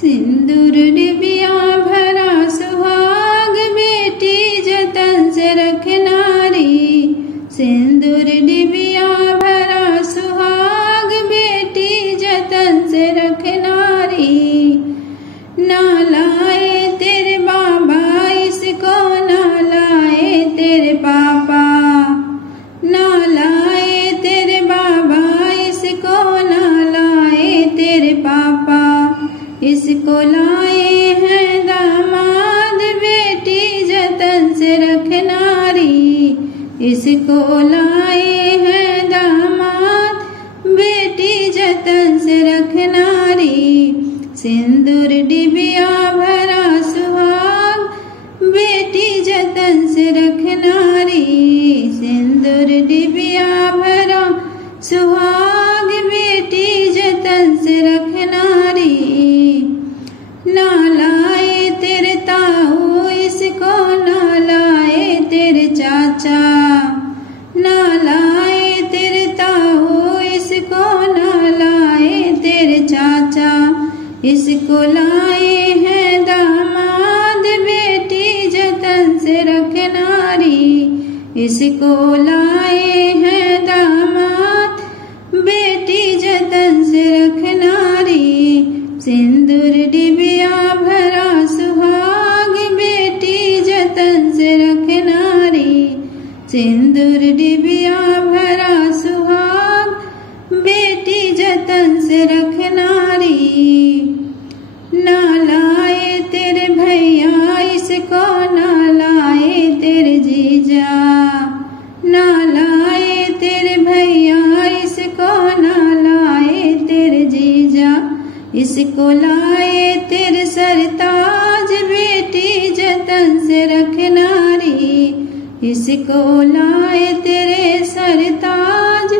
सिंदूर डिबिया भरा सुहाग, बेटी जतन से रख नारी। सिंदूर डिबिया भरा सुहाग, बेटी जतन से रख नारी। ना लाए तेरे बाबा इसको, ना लाए तेरे पापा। ना लाए तेरे बाबा इसको, ना लाए तेरे पापा। इसको लाए हैं दामाद, बेटी जतन से रख नारी। इसको लाए हैं दामाद, बेटी जतन से रख नारी। सिंदूर डिबिया भरा सुहाग, बेटी जतन से रख नारी। सिंदूर डिबिया भरा सुहाग, बेटी जतन से रख नारी। ना लाए तेरे ताऊ इसको, ना लाए तेरे चाचा। ना लाए तेरे ताऊ इसको, ना लाए तेरे चाचा। इसको लाए हैं दामाद, बेटी जतन से रख नारी। इसको लाए हैं दामाद, बेटी जतन से रख नारी। सिंदूर डिबिया भरा सुहाग, बेटी जतन से रख नारी। सिंदूर डिबिया भरा सुहाग, बेटी जतन से रख नारी। ना लाए तेरे भैया इसको, ना लाए तेरे जीजा। ना लाए तेरे भैया इसको, ना लाए तेरे जीजा। इसको लाए तेरे सरताज, बेटी जतन से रख नारी। इसको लाए तेरे सरताज,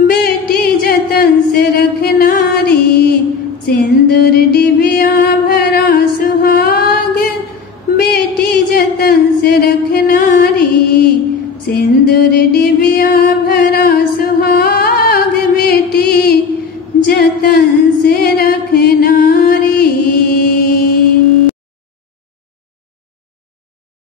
बेटी जतन से रख नारी। सिंदूर डिबिया भरा सुहाग, बेटी जतन से रख नारी।